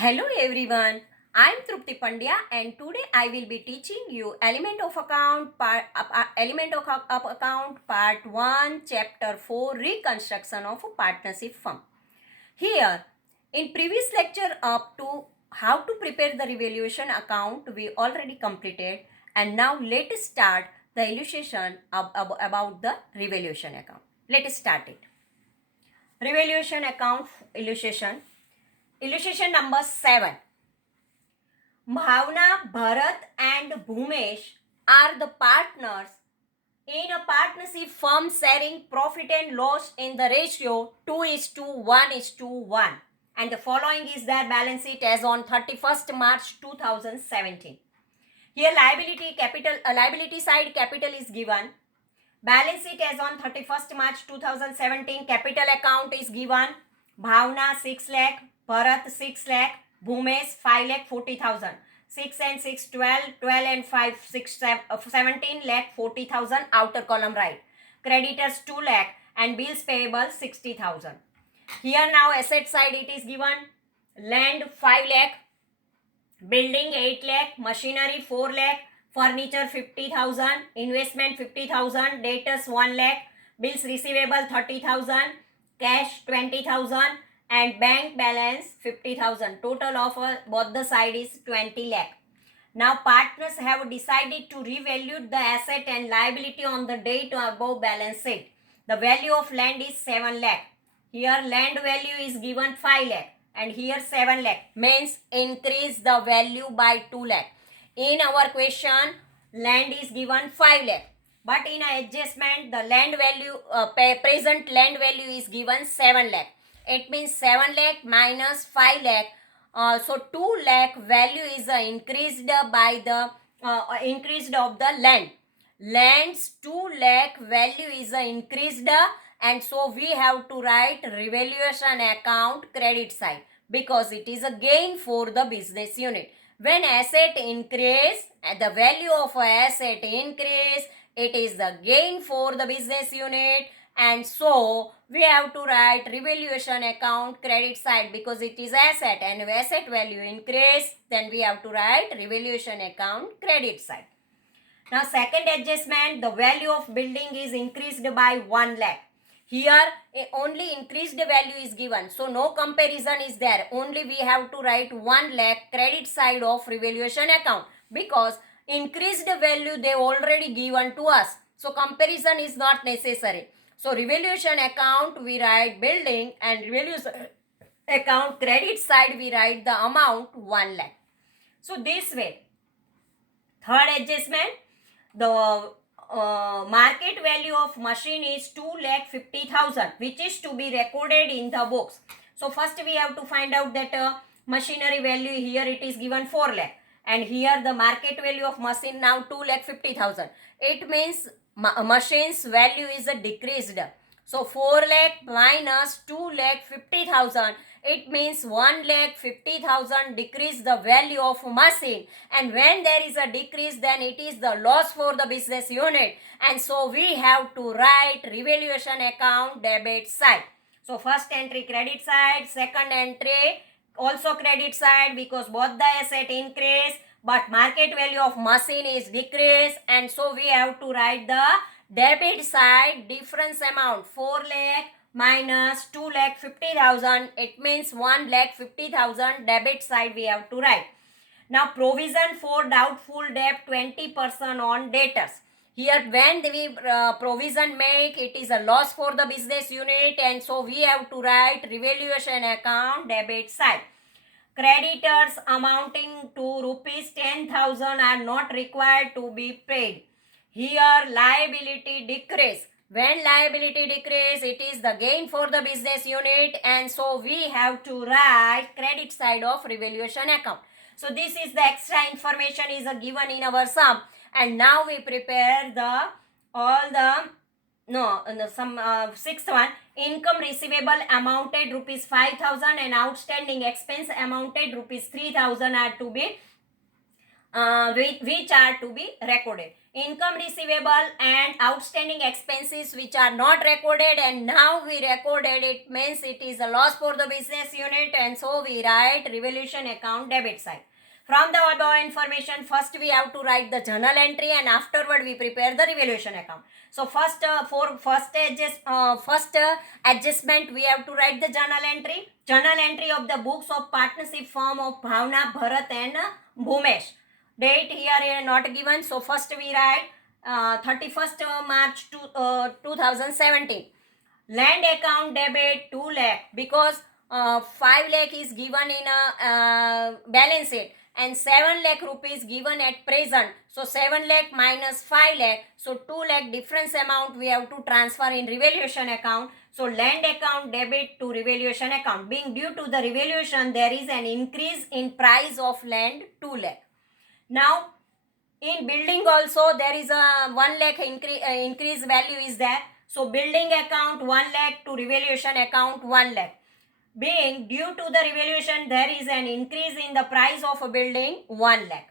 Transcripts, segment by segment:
Hello everyone, I am Trupti Pandya and today I will be teaching you Element of Account Part 1 Chapter 4 Reconstruction of a Partnership Firm. Here, in previous lecture up to how to prepare the revaluation account we already completed, and now let us start the illustration about the revaluation account. Let us start it. Revaluation account illustration. Illustration number 7. Bhavna, Bharat and Bhumesh are the partners in a partnership firm sharing profit and loss in the ratio 2:1:1. And the following is their balance sheet as on 31st March 2017. Here liability side capital is given. Balance sheet as on 31st March 2017, capital account is given. Bhavna 6 lakh, Bharat 6 lakh, Bhumesh 5 lakh 40,000. 6 and 6, 12, 12 and 5, 6, 17 lakh 40,000, outer column right. Creditors 2 lakh and bills payable 60,000. Here now asset side it is given. Land 5 lakh, building 8 lakh, machinery 4 lakh, furniture 50,000, investment 50,000, debtors 1 lakh, bills receivable 30,000, cash 20,000 and bank balance 50,000. Total of both the side is 20 lakh. Now partners have decided to revalue the asset and liability on the date above balance sheet. The value of land is 7 lakh. Here land value is given 5 lakh and here 7 lakh, means increase the value by 2 lakh. In our question, land is given 5 lakh, but in adjustment the land value, present land value is given 7 lakh. It means 7 lakh minus 5 lakh. So 2 lakh value is increased by the increased of the land. Land's 2 lakh value is increased, and so we have to write revaluation account credit side because it is a gain for the business unit. When asset increase, the value of asset increase, it is the gain for the business unit, and so we have to write revaluation account credit side because it is asset, and if asset value increase, then we have to write revaluation account credit side. Now second adjustment, the value of building is increased by 1 lakh. Here only increased value is given, so no comparison is there. Only we have to write 1 lakh credit side of revaluation account because increased value they already given to us. So comparison is not necessary. So revaluation account we write building, and revaluation account credit side we write the amount 1 lakh. So this way. Third adjustment, the market value of machine is 2,50,000, which is to be recorded in the books. So first we have to find out that machinery value, here it is given 4 lakh, and here the market value of machine now 2,50,000. It means machine's value is decreased. So 4 lakh minus 2,50,000, it means 1,50,000 decrease the value of machine, and when there is a decrease, then it is the loss for the business unit, and so we have to write revaluation account debit side. So first entry credit side, second entry also credit side because both the asset increase but market value of machine is decreased, and so we have to write the debit side difference amount 4 lakh minus 2,50,000. It means 1,50,000 debit side we have to write. Now provision for doubtful debt 20% on debtors. Here when we provision make, it is a loss for the business unit, and so we have to write revaluation account debit side. Creditors amounting to rupees 10,000 are not required to be paid. Here liability decrease. When liability decrease, it is the gain for the business unit, and so we have to write credit side of revaluation account. So this is the extra information is given in our sum, and now we prepare sixth one. Income receivable amounted rupees 5,000 and outstanding expense amounted rupees 3,000 are to be which are to be recorded. income receivable and outstanding expenses which are not recorded and now we recorded, it means it is a loss for the business unit, and so we write revaluation account debit side. From the above information, first we have to write the journal entry and afterward we prepare the revaluation account. So first adjustment we have to write the journal entry. Journal entry of the books of partnership firm of Bhavna, Bharat and Bhumesh. Date here not given, so first we write 31st March 2017. Land account debit 2 lakh because 5 lakh is given in a balance sheet and 7 lakh rupees given at present. So 7 lakh minus 5 lakh, so 2 lakh difference amount we have to transfer in revaluation account. So land account debit to revaluation account. Being due to the revaluation, there is an increase in price of land 2 lakh. Now in building also there is a 1 lakh increase value is there. So building account 1 lakh to revaluation account 1 lakh. Being due to the revaluation, there is an increase in the price of a building 1 lakh.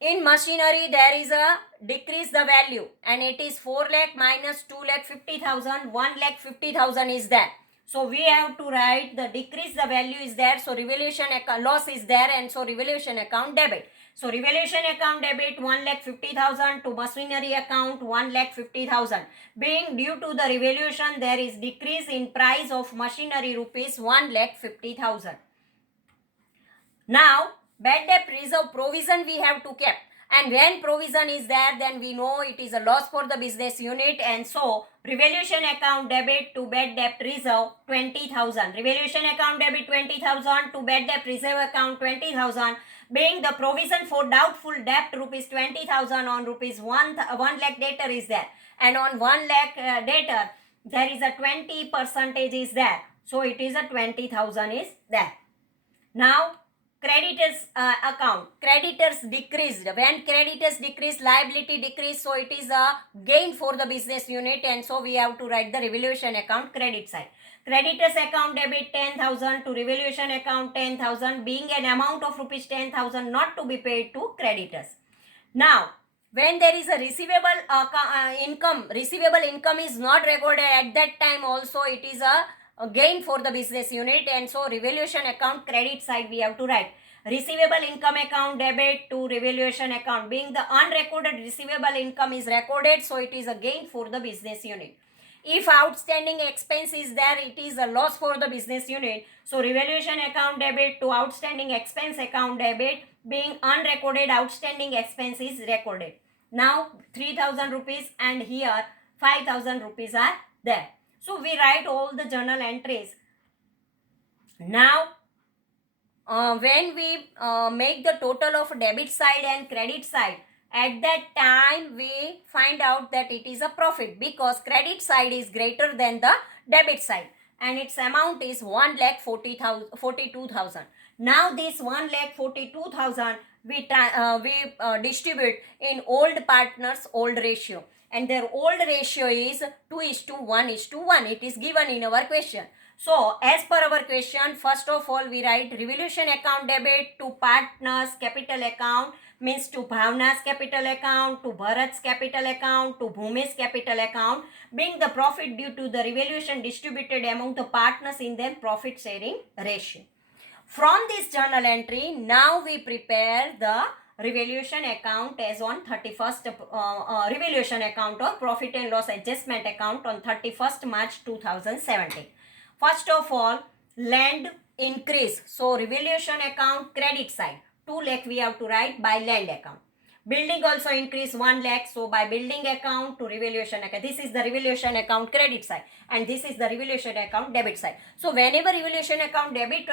In machinery there is a decrease the value and it is 4 lakh minus 2 lakh 50,000, 1 lakh 50,000 is there. So we have to write the decrease the value is there, so revaluation loss is there and so revaluation account debit. So revaluation account debit 1 lakh 50,000 to machinery account 1 lakh 50,000. Being due to the revaluation, there is decrease in price of machinery rupees 1 lakh 50,000. Now bad debt reserve provision we have to keep, and when provision is there then we know it is a loss for the business unit, and so revaluation account debit to bad debt reserve 20,000. Revaluation account debit 20,000 to bad debt reserve account 20,000. Being the provision for doubtful debt rupees 20,000 on rupees 1 lakh debtor is there, and on 1 lakh debtor there is a 20% is there, so it is a 20,000 is there. Now creditors account, creditors decreased. When creditors decrease, liability decrease, so it is a gain for the business unit, and so we have to write the revaluation account credit side. Creditors account debit 10,000 to revaluation account 10,000, being an amount of rupees 10,000 not to be paid to creditors. Now when there is a receivable income is not recorded at that time, also it is a gain for the business unit, and so revaluation account credit side we have to write. Receivable income account debit to revaluation account, being the unrecorded receivable income is recorded, so it is a gain for the business unit. If outstanding expense is there, it is a loss for the business unit, so revaluation account debit to outstanding expense account debit, being unrecorded outstanding expense is recorded. Now 3,000 rupees and here 5,000 rupees are there. So we write all the journal entries. Now when we make the total of debit side and credit side, at that time we find out that it is a profit because credit side is greater than the debit side and its amount is 1,42,000. Now this 1,42,000 we distribute in old partners old ratio, and their old ratio is 2:1:1. It is given in our question. So as per our question, first of all we write revaluation account debit to partners capital account, means to Bhavna's capital account, to Bharat's capital account, to Bhume's capital account, being the profit due to the revaluation distributed among the partners in their profit sharing ratio. From this journal entry, now we prepare the revaluation account as on 31st revaluation account or profit and loss adjustment account on 31st March 2017. First of all, land increase, so revaluation account credit side 2 lakh we have to write by land account. Building also increase 1 lakh, so by building account to revaluation account. This is the revaluation account credit side and this is the revaluation account debit side. So whenever revaluation account debit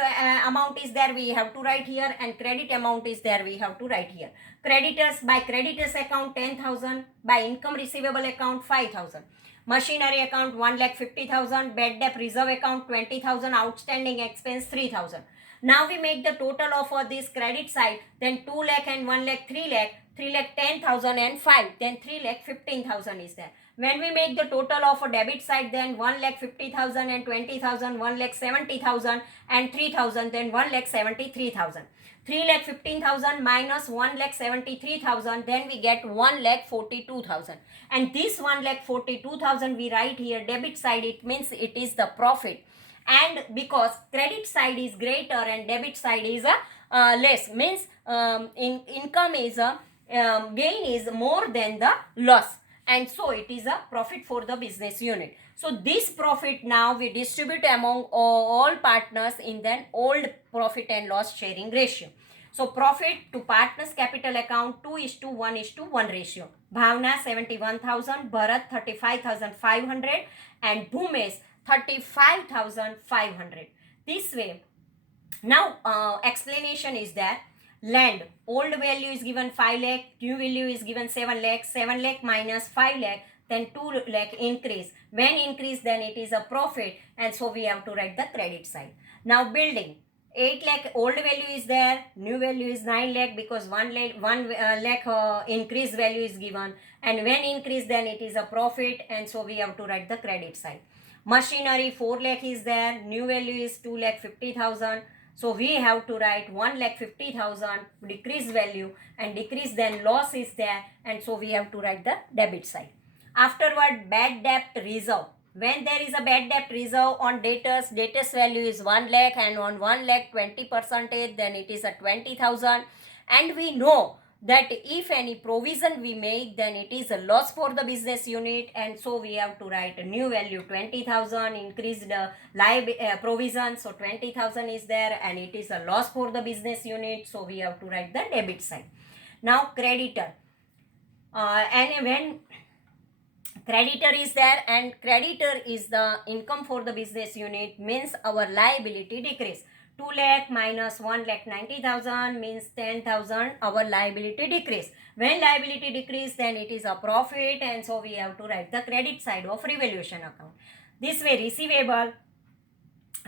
amount is there, we have to write here, and credit amount is there, we have to write here. Creditors, by creditors account 10,000, by income receivable account 5,000. Machinery account 1,50,000, bad debt reserve account 20,000, outstanding expense 3,000. Now we make the total of this credit side, then 2 lakh and 1 lakh 3 lakh, 3 lakh 10,000 and 5, then 3 lakh 15,000 is there. When we make the total of a debit side, then 1,50,000 and 20,000, 1,70,000 and 3,000, then 1,73,000. 3,15,000 minus 1,73,000, then we get 1,42,000. And this 1,42,000 we write here debit side, it means it is the profit. And because credit side is greater and debit side is less, means income is gain is more than the loss, and so it is a profit for the business unit. So this profit now we distribute among all partners in the old profit and loss sharing ratio. So profit to partners capital account 2:1:1 ratio. Bhavna 71,000, Bharat 35,500 and Bhumesh 35,500. This way, now explanation is that land, old value is given 5 lakh, new value is given 7 lakh, 7 lakh minus 5 lakh, then 2 lakh increase. When increase, then it is a profit, and so we have to write the credit side. Now building, 8 lakh old value is there, new value is 9 lakh because 1 lakh increase value is given, and when increase, then it is a profit, and so we have to write the credit side. Machinery 4 lakh is there, new value is 2,50,000. So we have to write 1,50,000 decrease value, and decrease then loss is there, and so we have to write the debit side. Afterward, bad debt reserve. When there is a bad debt reserve on debtors value is 1 lakh, and on 1 lakh 20%, then it is a 20,000. And we know that if any provision we make, then it is a loss for the business unit, and so we have to write a new value 20,000, increase the provision, so 20,000 is there, and it is a loss for the business unit, so we have to write the debit side. Now creditor, and when creditor is there and creditor is the income for the business unit, means our liability decrease. 2 lakh minus 1,90,000 means 10,000, our liability decrease. When liability decrease, then it is a profit, and so we have to write the credit side of revaluation account. This way, receivable,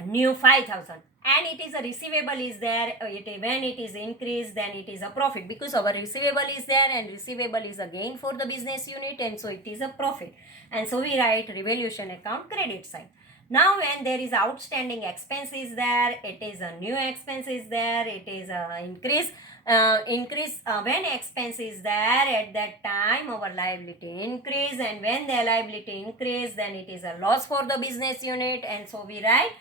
new 5,000, and it is a receivable is there, when it is increased, then it is a profit, because our receivable is there and receivable is a gain for the business unit, and so it is a profit, and so we write revaluation account credit side. Now when there is outstanding expense is there, it is a new expense is there, it is a increase. When expense is there, at that time our liability increase, and when the liability increase, then it is a loss for the business unit, and so we write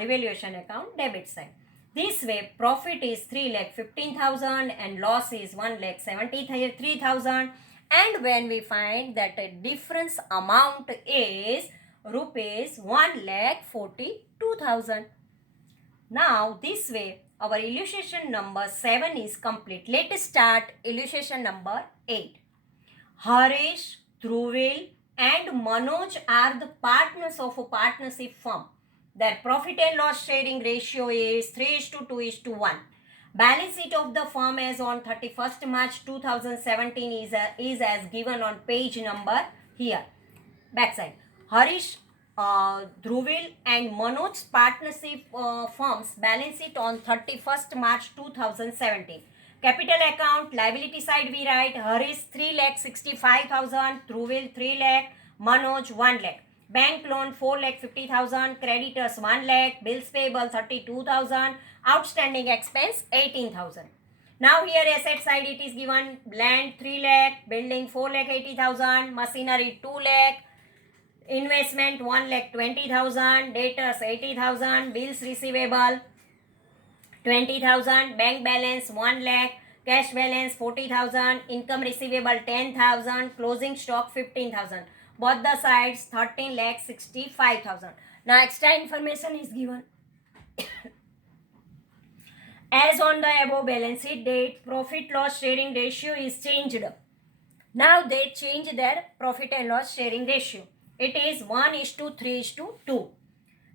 revaluation account debit side. This way, profit is 3,15,000 and loss is 1,73,000, and when we find that a difference amount is rupees 1,42,000. Now this way our illustration number 7 is complete. Let us start illustration number 8. Harish, Dhruvil and Manoj are the partners of a partnership firm. Their profit and loss sharing ratio is 3:2:1. Balance sheet of the firm as on 31st March 2017 is as given on page number here. Backside. Harish, Dhruvil and Manoj's partnership firms balance sheet on 31st March 2017. Capital account, liability side we write Harish 3,65,000, Dhruvil 3 lakh, Manoj 1 lakh. Bank loan 4,50,000, creditors 1 lakh, bills payable 32,000, outstanding expense 18,000. Now here asset side it is given land 3 lakh, building 4,80,000, machinery 2 lakh, investment 1,20,000, debtors 80,000, bills receivable 20,000, bank balance 1 lakh, cash balance 40,000, income receivable 10,000, closing stock 15,000. Both the sides 13,65,000. Now extra information is given. As on the above balance sheet date, profit loss sharing ratio is changed. Now they change their profit and loss sharing ratio. It is 1:3:2,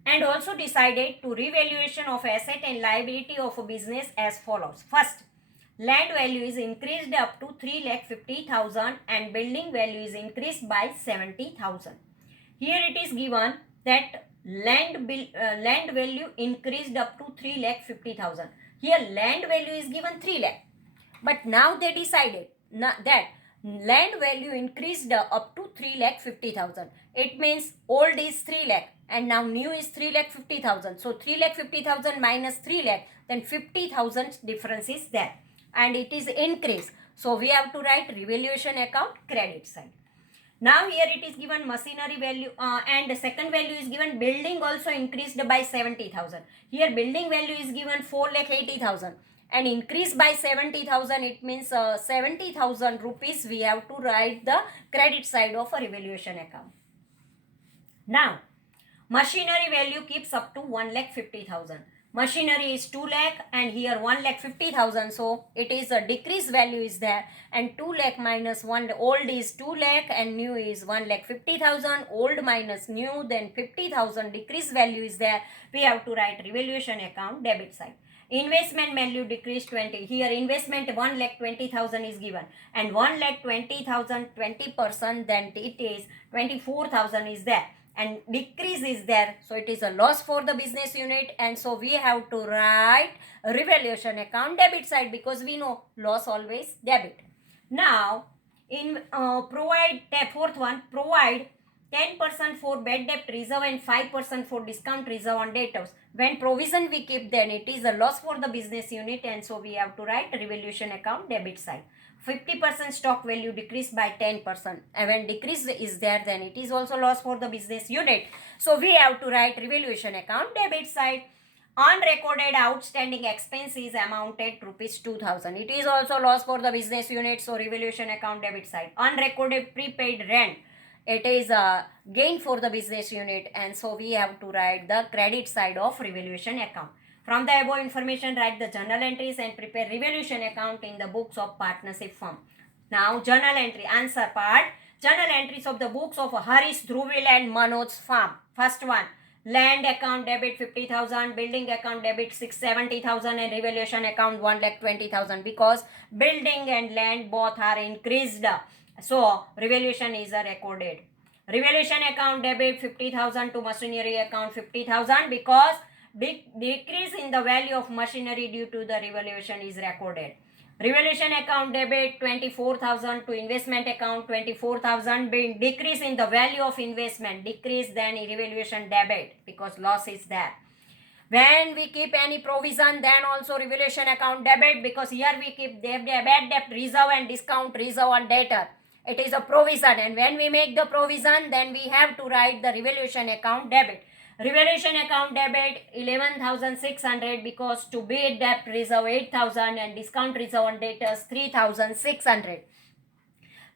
and also decided to revaluation of asset and liability of a business as follows. First, land value is increased up to 3,50,000 and building value is increased by 70,000. Here it is given that land value increased up to 3,50,000. Here land value is given 3 lakh. But now they decided that land value increased up to 3,50,000. It means old is 3 lakh and now new is 3,50,000. So 3,50,000 minus 3 lakh, then 50,000 difference is there and it is increase. So we have to write revaluation account credit side. Now here it is given machinery value and the second value is given building also increased by 70,000. Here building value is given 4,80,000 and increase by 70,000. It means 70,000 rupees we have to write the credit side of a revaluation account. Now machinery value keeps up to 1,50,000. Machinery is 2 lakh and here 1,50,000. So it is a decrease value is there and 2 lakh minus 1 old is 2 lakh and new is 1,50,000. Old minus new, then 50,000 decrease value is there. We have to write revaluation account debit side. Investment value decreased 20. Here investment 1,20,000 is given and 1,20,000 20%, then it is 24,000 is there and decrease is there, so it is a loss for the business unit and so we have to write revaluation account debit side because we know loss always debit. Now in provide fourth one, provide 10% for bad debt reserve and 5% for discount reserve on debtors. When provision we keep, then it is a loss for the business unit and so we have to write revaluation account debit side. 50% stock value decreased by 10%. And when decrease is there, then it is also loss for the business unit. So we have to write revaluation account debit side. Unrecorded outstanding expenses amounted to rupees 2,000. It is also loss for the business unit. So revaluation account debit side. Unrecorded prepaid rent, it is a gain for the business unit and so we have to write the credit side of revaluation account. From the above information, write the journal entries and prepare revaluation account in the books of partnership firm. Now journal entry, answer part. Journal entries of the books of Harish, Dhruvil and Manoj's firm. First one, land account debit 50,000, building account debit 670,000 and revaluation account 1,20,000 because building and land both are increased. So revaluation is recorded. Revaluation account debit 50,000 to machinery account 50,000 because decrease in the value of machinery due to the revaluation is recorded. Revaluation account debit 24,000 to investment account 24,000, being decrease in the value of investment, decrease then revaluation debit because loss is there. When we keep any provision, then also revaluation account debit because here we keep bad debt reserve and discount reserve on debtor. It is a provision and when we make the provision, then we have to write the revaluation account debit. Revaluation account debit 11,600 because to bad debt reserve 8,000 and discount reserve on debtors 3,600.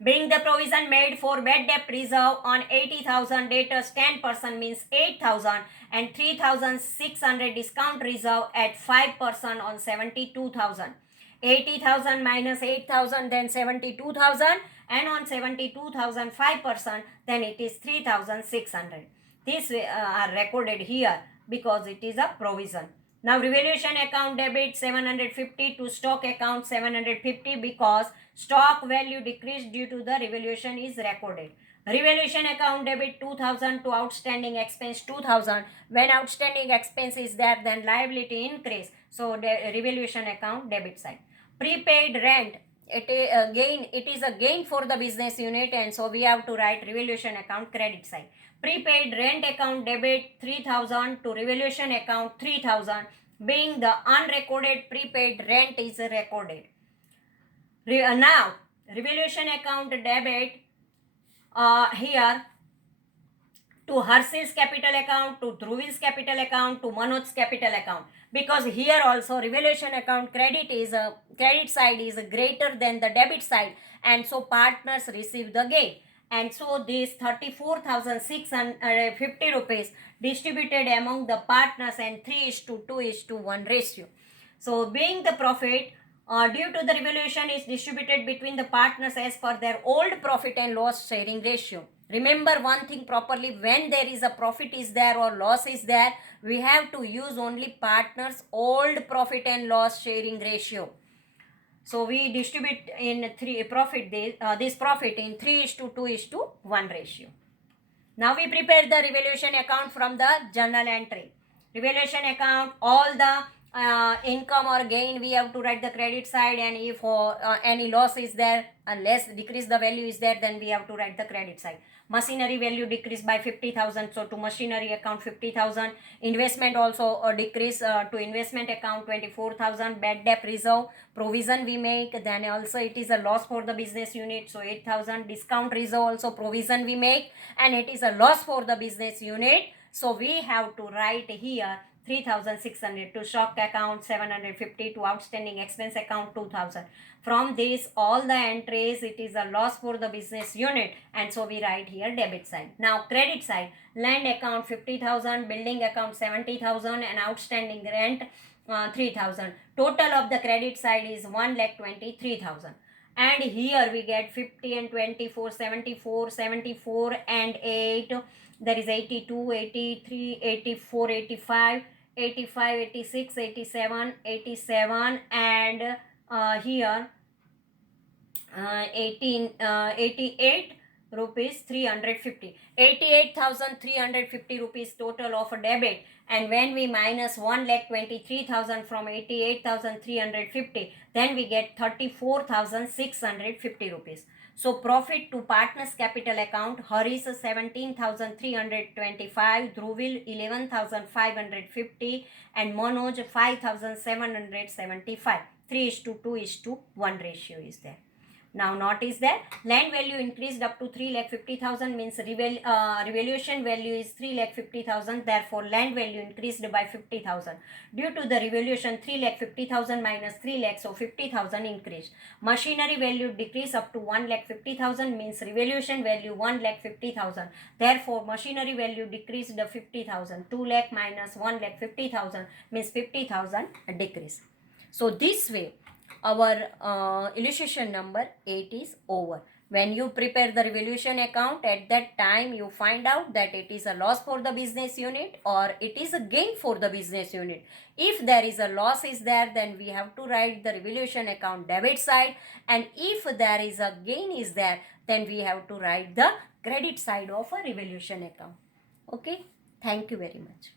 Being the provision made for bad debt reserve on 80,000, debtors 10% means 8,000 and 3,600 discount reserve at 5% on 72,000. 80,000 minus 8,000, then 72,000 and on 72,000 5%, then it is 3,600. These are recorded here because it is a provision. Now revaluation account debit 750 to stock account 750 because stock value decreased due to the revaluation is recorded. Revaluation account debit 2,000 to outstanding expense 2,000. When outstanding expense is there, then liability increase. So the revaluation account debit side. Prepaid rent, it is a gain for the business unit and so we have to write revaluation account credit side. Prepaid rent account debit 3,000 to revaluation account 3,000, being the unrecorded prepaid rent is recorded. Now revaluation account debit here to Harsh's capital account, to Dhruvil's capital account, to Manoj's capital account, because here also revaluation account credit side is greater than the debit side and so partners receive the gain. And so this 34,650 rupees distributed among the partners and 3:2:1 ratio. So being the profit due to the revaluation is distributed between the partners as per their old profit and loss sharing ratio. Remember one thing properly, when there is a profit is there or loss is there, we have to use only partners old profit and loss sharing ratio. So we distribute in this profit in 3:2:1 ratio. Now we prepare the revaluation account from the journal entry. Revaluation account, all the income or gain, we have to write the credit side, and if any loss is there, less decrease the value is there, then we have to write the credit side. Machinery value decreased by 50,000, so to machinery account 50,000. Investment also decrease to investment account 24,000. Bad debt reserve provision we make, then also it is a loss for the business unit, so 8,000. Discount reserve also provision we make, and it is a loss for the business unit, so we have to write here 3,600 to stock account, 750 to outstanding expense account, 2,000. From this all the entries, it is a loss for the business unit, and so we write here debit side. Now credit side, land account 50,000, building account 70,000, and outstanding rent 3,000. Total of the credit side is 1,23,000. And here we get 50 and 24, 74, 74 and 8. There is 82, 83, 84, 85, 85, 86, 87, 87, and here 88 rupees 350. 88,350 rupees total of a debit, and when we minus 1,23,000 from 88,350, then we get 34,650 rupees. So profit to partners capital account, Harish 17,325, Dhruvil 11,550, and Manoj 5,775. 3:2:1 ratio is there. Now notice that land value increased up to 3,50,000, means revaluation value is 3,50,000. Therefore land value increased by 50,000. Due to the revaluation, 3,50,000 minus 3 lakh, so 50,000 increased. Machinery value decreased up to 1,50,000, means revaluation value 1,50,000. Therefore machinery value decreased 50,000. 2 lakh minus 1,50,000 means 50,000 decrease. So this way our illustration number 8 is over. When you prepare the revaluation account, at that time you find out that it is a loss for the business unit or it is a gain for the business unit. If there is a loss is there, then we have to write the revaluation account debit side, and if there is a gain is there, then we have to write the credit side of a revaluation account. Okay, thank you very much.